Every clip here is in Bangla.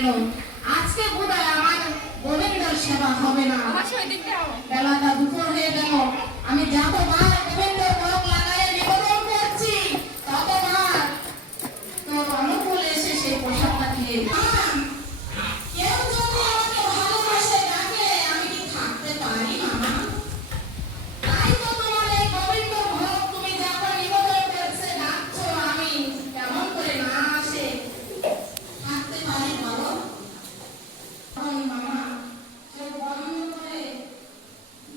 গেল। আজকে বোধহয় আমার গোবিন্দর সেবা হবে না। বেলাটা দুপুর হয়ে গেল, আমি যতবার গোবিন্দর ভোগ লাগাই নিবেদন করছি ততবার তোর অনুকূল এসে সেই প্রসাদটা দিয়ে কেউ যদি আমাকে ভালোবাসে ডাকে আমি কি থাকতে পারি মামা? তাই তো তোমার এই গোবিন্দ ভোগ তুমি যখন নিবেদন করছে ডাকছো, আমি কেমন করে না আসে থাকতে পারি বলো? মামা কেউ বন্ধ করে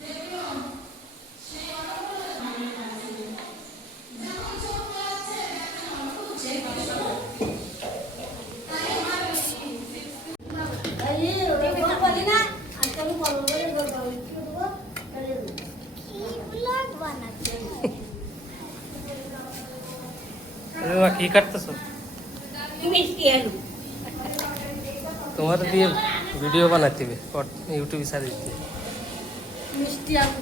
দেখলো সেই অনুকূলে দাঁড়িয়ে আছে, যখন চোখ পড়াচ্ছে দেখেন অনুকূল চেয়ে বসো। তাই আমার কি কাটতেছো? তোমার দিয়ে ভিডিও বানাতে হবে, ইউটিউবে ছাড়ি দিতে। মিষ্টি আলু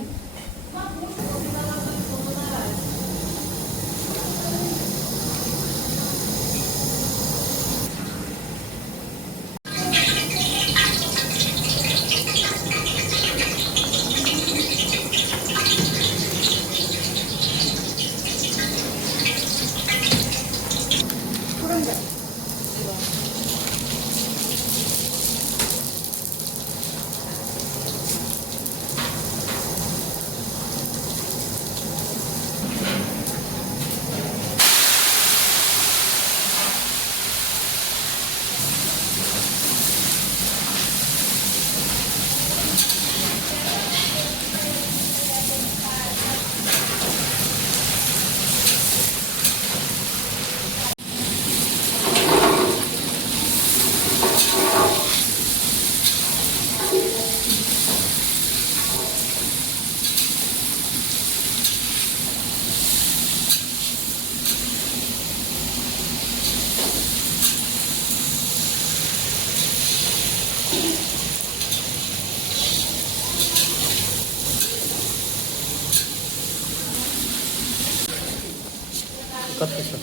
করতেছো?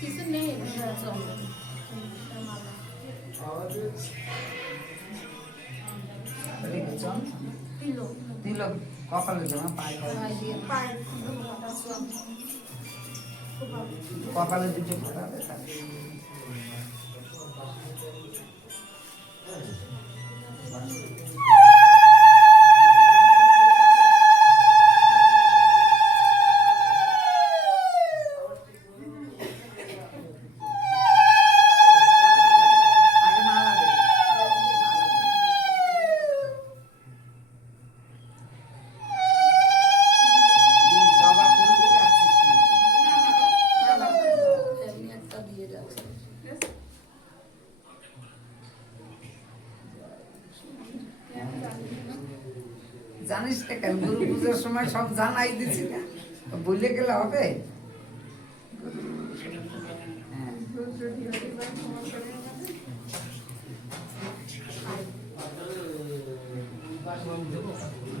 কিছু নেই দিল কপালে জমা পায় কপালে দুটো ফোটাবে আগে মালা দে। এই জবা ফুল দিয়ে রাখছিস না? এমনি একটা দিয়ে যাচ্ছে। জানিস না কেন গুরু পুজোর সময় সব জানাই দিছি না বলে গেলে হবে হ্যাঁ।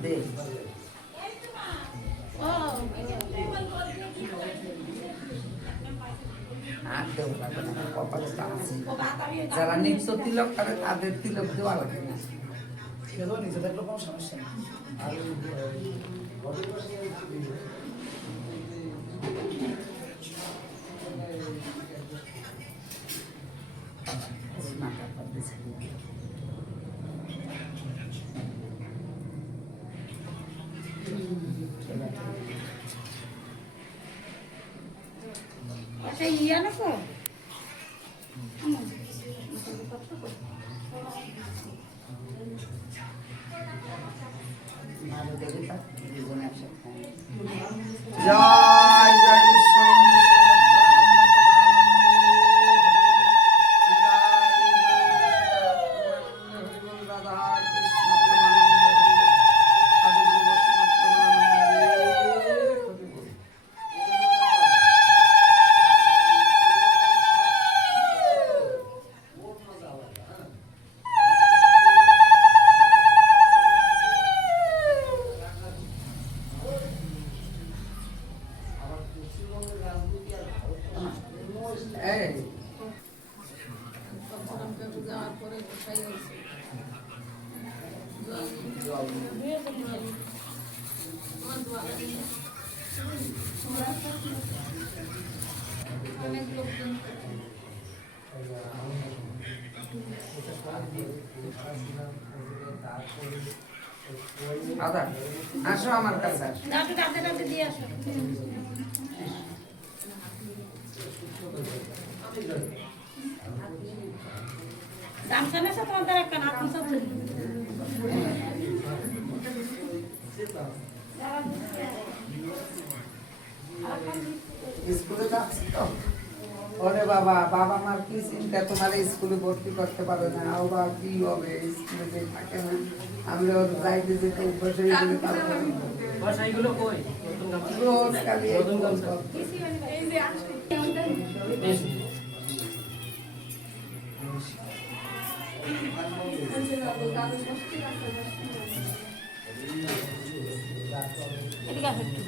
দে। আর দেবো লাগবে না, কপালে তো আছে। যারা নিত্য তিলক করে তাদের তিলক দেওয়া লাগে না। মাথা পা দিছে। আচ্ছা ইয়া না তো ভালো দেখে থাক, দুজনে একসাথে খাই। জয় জয় কৃষ্ণ এই যাওয়ার পরে কোথায় হয়েছে অনেক লোকজন দাদা আসো আমার কাছে আসো। দাঁড়াতে দাঁড়াতে দাঁড়াতে দিয়ে আসো গামছা নেছো তোমাদের একটা নাতি সব স্কুলে যাচ্ছি তো ওরে বাবা বাবা মার কি চিন্তা তোমার স্কুলে ভর্তি করতে পারে না ও বা কি হবে স্কুলে যে থাকে না আমরা ওর যাইতে যেতে অভ্যাস হয়ে গেলে তারপরে বাসাইগুলো কই নতুন গামছা রোজ খালি এই নতুন গামছা বেশ। এদিকে আসো একটু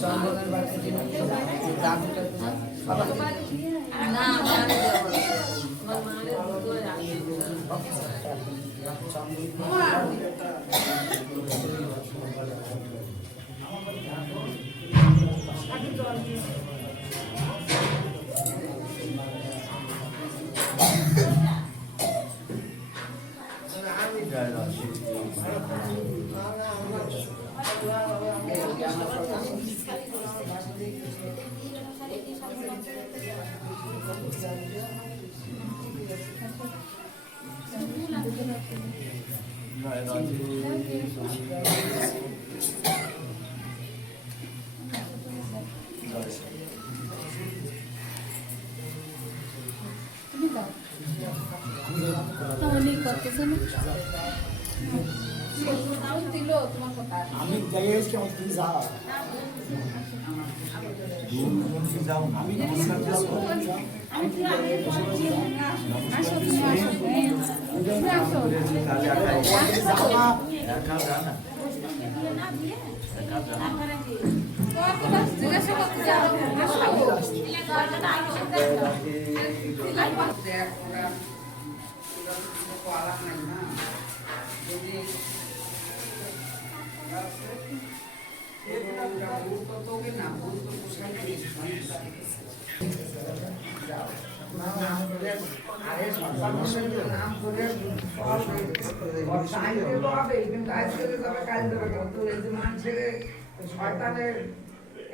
চন্দনের বাড়িতে দামটা বাবা না তুমি দাও তো উনি করতেছেন আমি যাই এসছি আমার তুমি যাও আমি নমস্কার করবো।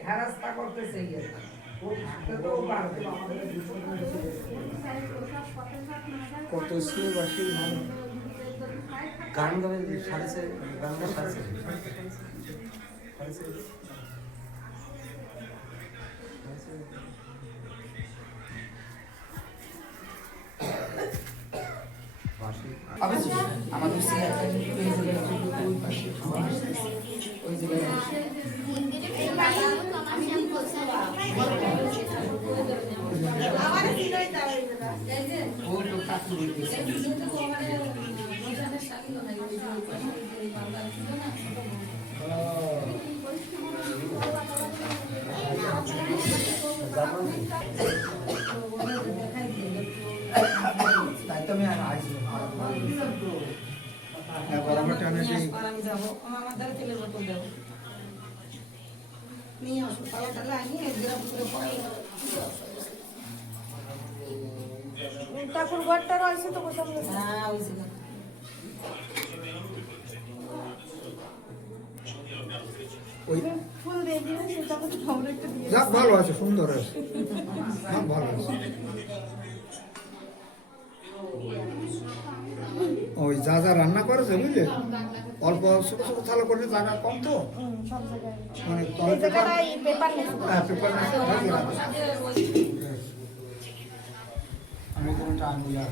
হেরাস্তা করতেছে কত স্কুলে বসে গান গাবে সাজছে গান সাজছে আমাদের ওই জায়গায় তাই তো আমি আসি গরমের টানে সেই আমি যাবো আমার দ্বারা তেলের বোতল দেবো নিয়ে আসো তালা টালা নিয়ে গ্রাম করে পড়াই ঠাকুর ঘরটা রয়েছে তো কোথাও হ্যাঁ ওই ছিল ফুল দিয়ে দিলে সেটা তো খবর একটু দিয়ে যাক ভালো আছে সুন্দর আছে ভালো আছে ওই যা যা রান্না করেছে বুঝলে অল্প ছোট ছোট থালা করলে জায়গা কম তো সব জায়গায় মানে এই জায়গাটাই পেপার নেই হ্যাঁ পেপার আমি কোনটা আনবি আর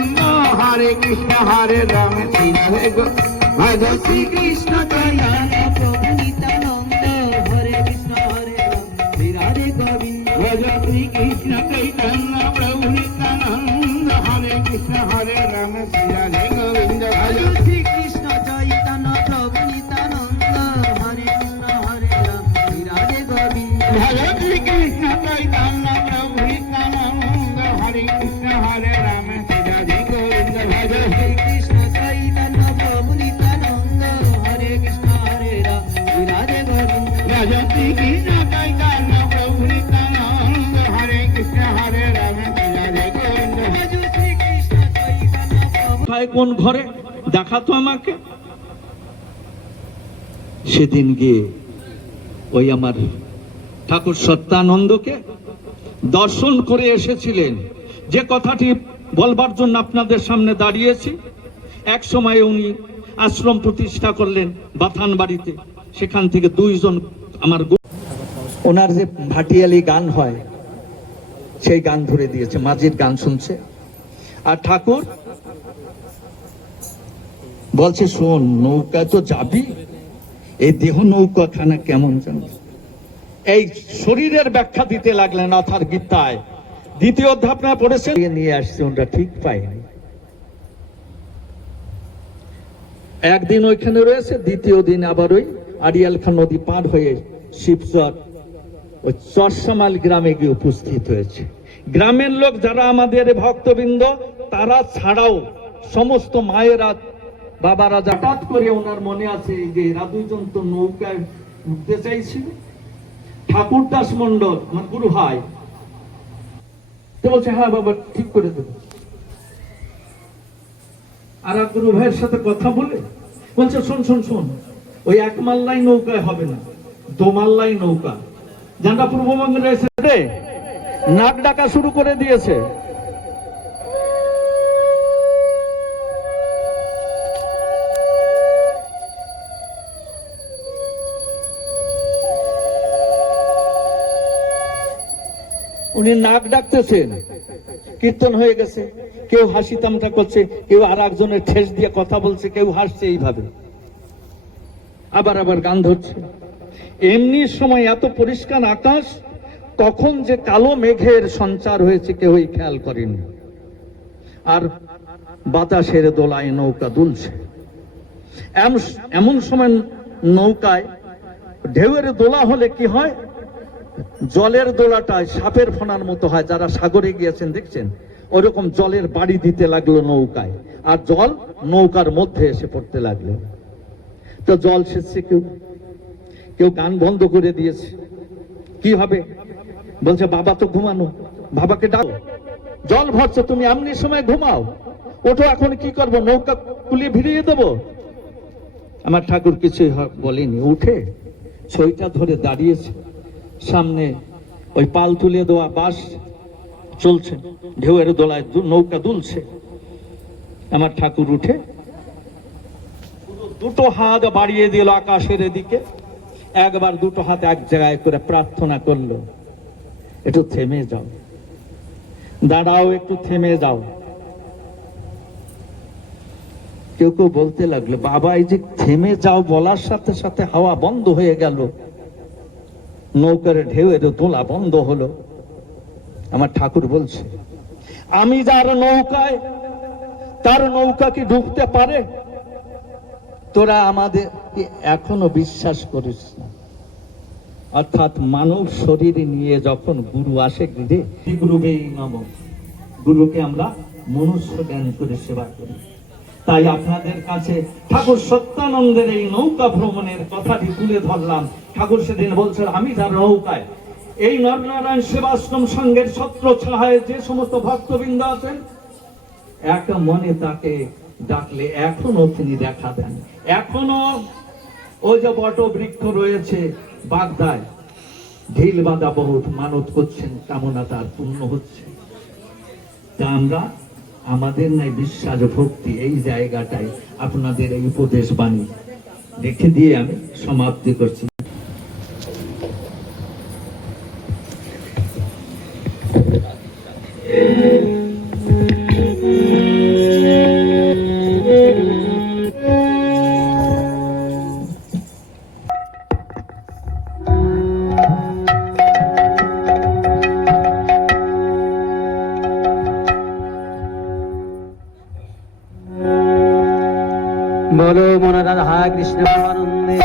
Hare Krishna, Hare Rama, Hare Hare Shri Krishna Chaitanya Prabhu Nityananda, Hare Krishna, Hare Rama, Hare Govinda, Hare Shri Krishna Chaitanya Prabhu Nityananda, Hare Krishna, Hare Rama, Hare Govinda, Hare Shri Krishna Chaitanya Prabhu Nityananda, Hare Krishna, Hare Rama, Hare Govinda, Hare Shri Krishna Chaitanya Prabhu Nityananda. কোন ঘরে দেখাতো আমাকে। সেদিন গিয়ে ওই আমার ঠাকুর সত্যানন্দকে দর্শন করে এসেছিলেন। যে কথাটি বলবার জন্য আপনাদের সামনে দাঁড়িয়েছি, এক সময় উনি আশ্রম প্রতিষ্ঠা করলেন বাথান বাড়িতে। সেখান থেকে দুইজন আমার ওনার যে ভাটিয়ালি গান হয় সেই গান ধরে দিয়েছে, মাঝির গান শুনছে। আর ঠাকুর বলছে, শোন, নৌকায় তো যাবি, এই দেহ নৌকা খানা কেমন জানো। এই শরীরের ব্যাখ্যা দিতে লাগলেন অথার গীতায়। দ্বিতীয় অধ্যায় আপনারা পড়েছেন, নিয়ে আসছে, ওটা ঠিক পাইনি। একদিন ওইখানে রয়েছে, দ্বিতীয় দিন আবার ওই আড়িয়াল খান নদী পার হয়ে শিবচর ওই চরসামাল গ্রামে গিয়ে উপস্থিত হয়েছে। গ্রামের লোক যারা আমাদের ভক্তবৃন্দ, তারা ছাড়াও সমস্ত মায়েরা বাবারা হঠাৎ করে ওনার মনে আছে যে এরা দুইজন তো নৌকায় উঠতে চাইছিল। ঠাকুরদাস মন্ডল আমার গুরু ভাই তো বলছে, হ্যাঁ বাবা ঠিক করে দেবো। আর এক গুরু ভাইয়ের সাথে কথা বলে বলছে, শোন শোন শোন, ওই এক মাল্লাই নৌকায় হবে না, দোমাল্লাই নৌকা। যারা পূর্ববঙ্গে রয়েছে নাক ডাকা শুরু করে দিয়েছে। উনি নাক ডাকতেছেন, কীর্তন হয়ে গেছে। কেউ হাসি তামটা করছে, কেউ আর একজনের ঠেস দিয়ে কথা বলছে, কেউ হাসছে, এইভাবে আবার আবার গান ধরছে। এমনি সময় এত পরিষ্কার আকাশ, কখন যে কালো মেঘের সঞ্চার হয়েছে কেউই খেয়াল করেনি। আর বাতাসের দোলায় নৌকা দুলছে। এমন সময় নৌকায় ঢেউয়ের দোলা হলে কি হয়, জলের দোলাটায় সাপের ফোনার মতো হয়। যারা সাগরে গিয়েছেন দেখছেন, ওরকম জলের বাড়ি দিতে লাগলো নৌকায়, আর জল নৌকার মধ্যে এসে পড়তে লাগলো। তো জল সেচছে, কেউ গান বন্ধ করে দিয়েছে। কি হবে, বলছে বাবা তো ঘুমানো, বাবাকে ডাকো, জল ভরছে, তুমি এমনি সময় ঘুমাও, ওঠো, এখন কি করবো, নৌকা কুলিয়ে ভিড়িয়ে দেবো। আমার ঠাকুর কিছুই বলেনি, উঠে ছইটা ধরে দাঁড়িয়েছে। সামনে ওই পাল তুলে দেওয়া বাঁশ চলছে, ঢেউয়ের দোলায় নৌকা দুলছে। আমার ঠাকুর উঠে দুটো হাত বাড়িয়ে দিল আকাশের দিকে, একবার দুটো হাত এক জায়গায় করে প্রার্থনা করলো, একটু থেমে যাও, দাঁড়াও, একটু থেমে যাও। কেউ কেউ বলতে লাগলো, বাবা এই যে থেমে যাও বলার সাথে সাথে হাওয়া বন্ধ হয়ে গেল, নৌকার ঢেউয়ের দোলা বন্ধ হলো। আমার ঠাকুর বলছে, আমি যার নৌকায়, তার নৌকা কি ডুবতে পারে? তোরা আমাদের এখনো বিশ্বাস করিস না। অর্থাৎ মানব শরীর নিয়ে যখন গুরু আসে গৃহে, গুরুবেই নম, গুরুকে আমরা মনুষ্য জ্ঞান করে সেবা করি। তাই আপনাদের কাছে ঠাকুর সত্যানন্দের এই নৌকা ভ্রমণের কথাটি তুলে ধরলাম। ঠাকুর সেদিন বলছেন, আমি যার নৌকায়, এই নরনারায়ণ সেবাশ্রম সংঘের ছত্র ছায়ায় যে সমস্ত ভক্তবৃন্দ আছেন, এক মনে তাকে ডাকলে এখনো তিনি দেখা দেন। এখনো ওই যে বট বৃক্ষ রয়েছে বাগদায়, ঢিল বাঁধা বহুত মানত করছেন, কামনা তার পূর্ণ হচ্ছে। তা আমরা আমাদের নাই বিশ্বাস ভক্তি, এই জায়গাটাই আপনাদের এই উপদেশ বাণী রেখে দিয়ে আমি সমাপ্তি করছি। बोलो मन राधा कृष्ण आनंदे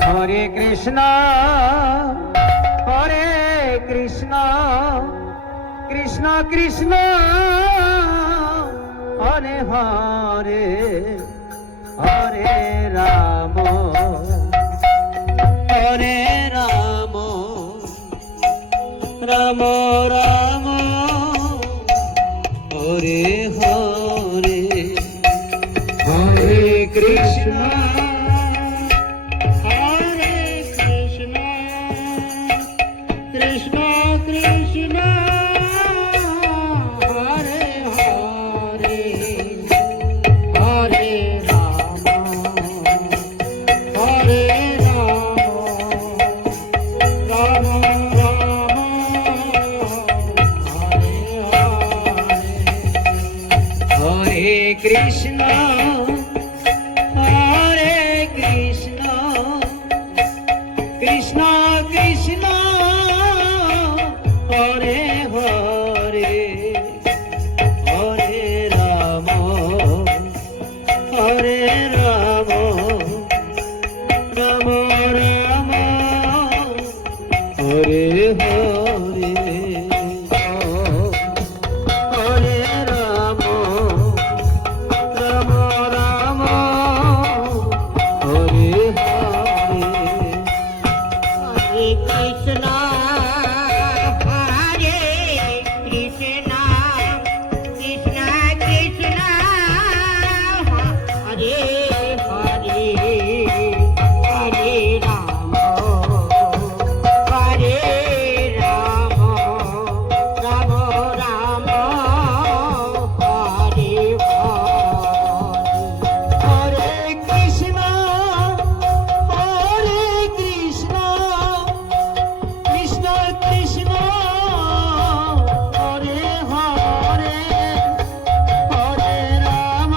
हरे कृष्ण कृष्ण कृष्ण हरे हरे हरे राम हरे রাম রাম হরে হরে হরে কৃষ্ণ হরে কৃষ্ণ কৃষ্ণ কৃষ্ণ হরে হরে হরে রাম হরে রাম রাম রাম হরে হরে কৃষ্ণ হরে কৃষ্ণ কৃষ্ণ কৃষ্ণ হরে হরে হরে রাম হরে রাম রাম রাম হরে হরে হরে রাম রাম রাম হরে হরে হরে কৃষ্ণ হরে কৃষ্ণ কৃষ্ণ কৃষ্ণ হরে হরে হরে রাম হরে রাম রাম রাম হরে হরে কৃষ্ণ হরে কৃষ্ণ কৃষ্ণ কৃষ্ণ হরে হরে হরে রাম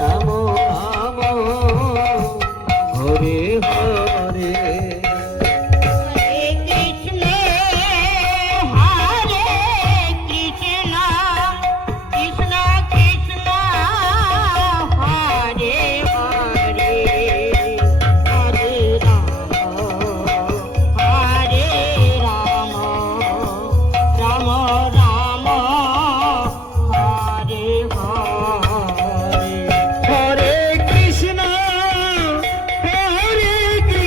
রাম রাম হরে হরে হরে কৃষ্ণ হরে কৃষ্ণ কৃষ্ণ কৃষ্ণ হরে হরে হরে রাম হরে রাম রাম রাম হরে হরে হরে কৃষ্ণ হরে কৃষ্ণ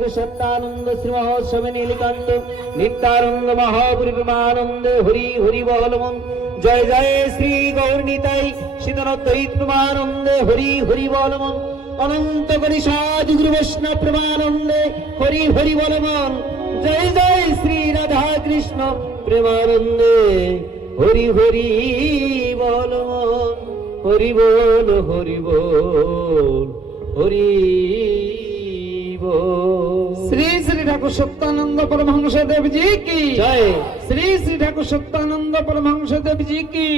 বার্ষিক সত্যানন্দ শ্রী মহোৎসবে নীলকান্ত নিত্যানন্দ মহাপরিমানন্দে হরি হরি বলমন জয় জয় শ্রী গৌরনীতাই শীতনদ্বৈত প্রমানন্দে হরি হরি বলমন অনন্ত করি সাধু গুরু বৈষ্ণব প্রমানন্দে হরি হরি বলমন জয় জয় শ্রী রাধা কৃষ্ণ প্রেমানন্দে হরি হরি বলমন হরি বল হরি বল হরি বল। শ্রী শ্রী ঠাকুর সত্যানন্দ পরমহংস দেব জি কি জয়। শ্রী শ্রী ঠাকুর সত্যানন্দ পরমহংস দেব জি কি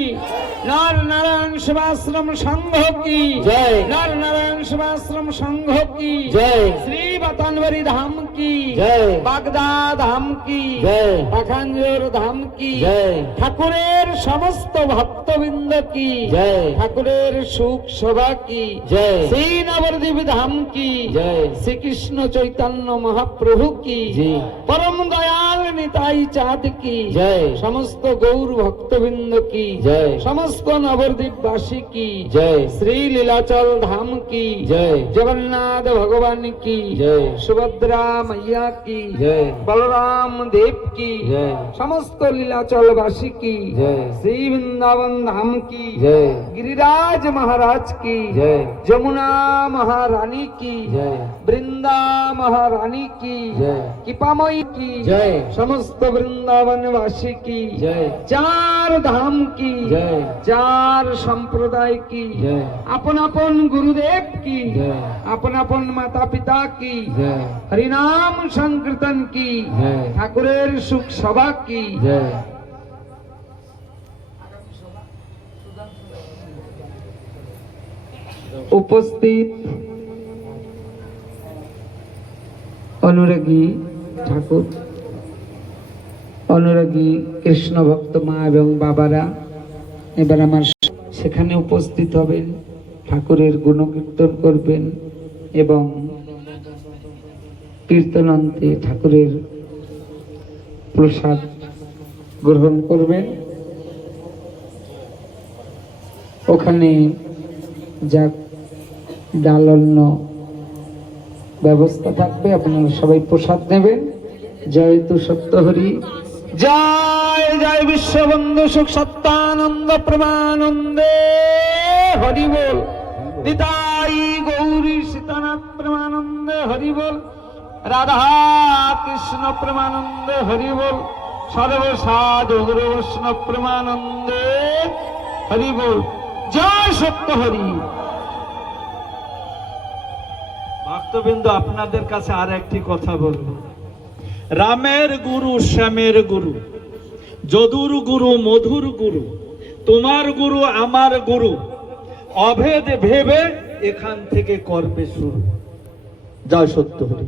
নর নারায়ণ সেবাশ্রম সংঘ কি জয়। নর নারায়ণ সেবাশ্রম সংঘ কি জয়। শ্রী বাতানবাড়ি ধাম কি জয়। বাগদা ধাম কি জয়। পাখানজোর ধাম কি জয়। ঠাকুরের সমস্ত ভক্তবৃন্দ কি জয়। ঠাকুরের সুখ শোভা কি জয়। শ্রী নবদ্বীপ ধাম কি জয়। শ্রীকৃষ্ণ চৈতন্য মহাপ্রভু কি জি। পরম দয়াল নিতাই চাঁদ কি জয়। সমস্ত গৌর ভক্তবৃন্দ কি জয়। সমস্ত নবদ্বীপবাসী কি জয়। শ্রী লীলাচল ধাম কি জয়। জগন্নাথ ভগবান কি জয়। সুভদ্রা মাইয়া কি জয়। বলরাম দেব কি জয়। সমস্ত লীলাচলবাসী কি জয়। শ্রী বৃন্দাবন ধাম কি জয়। गिरिराज महाराज की जय। जमुना महारानी की जय। वृंदा महारानी की जय। कृपामयी की जय। समस्त वृंदावन वासी की जय। चार धाम की जय। चार संप्रदाय की जय। अपन अपन गुरुदेव की जय। अपन अपन माता पिता की जय। हरिनाम संकीर्तन की जय। ठाकुरेर सुख सभा की जय। উপস্থিত অনুরাগী ঠাকুর অনুরাগী কৃষ্ণ ভক্ত মা এবং বাবারা এবার আমার সেখানে উপস্থিত হবেন, ঠাকুরের গুণকীর্তন করবেন এবং কীর্তনান্তে ঠাকুরের প্রসাদ গ্রহণ করবেন। ওখানে যা ডাল অন্ন ব্যবস্থা থাকবে, আপনারা সবাই প্রসাদ নেবেন। জয় তু সত্যহরি জয় জয় বিশ্ববন্ধু সুখ সত্যানন্দ প্রেমানন্দে হরি বল নিতাই গৌরী সীতানাথ প্রেমানন্দে হরি বল রাধা কৃষ্ণ প্রেমানন্দে হরি বল সর্বসাধু গুরু বৈষ্ণব প্রেমানন্দে হরি বল জয় সত্য হরি। ভক্তবৃন্দ, আপনাদের কাছে আর একটি কথা বলবো। রামের গুরু শ্যামের গুরু, যদুর গুরু মধুর গুরু, তোমার গুরু আমার গুরু, অভেদ ভেবে এখান থেকে করবে শুরু। জয় সত্য হরি।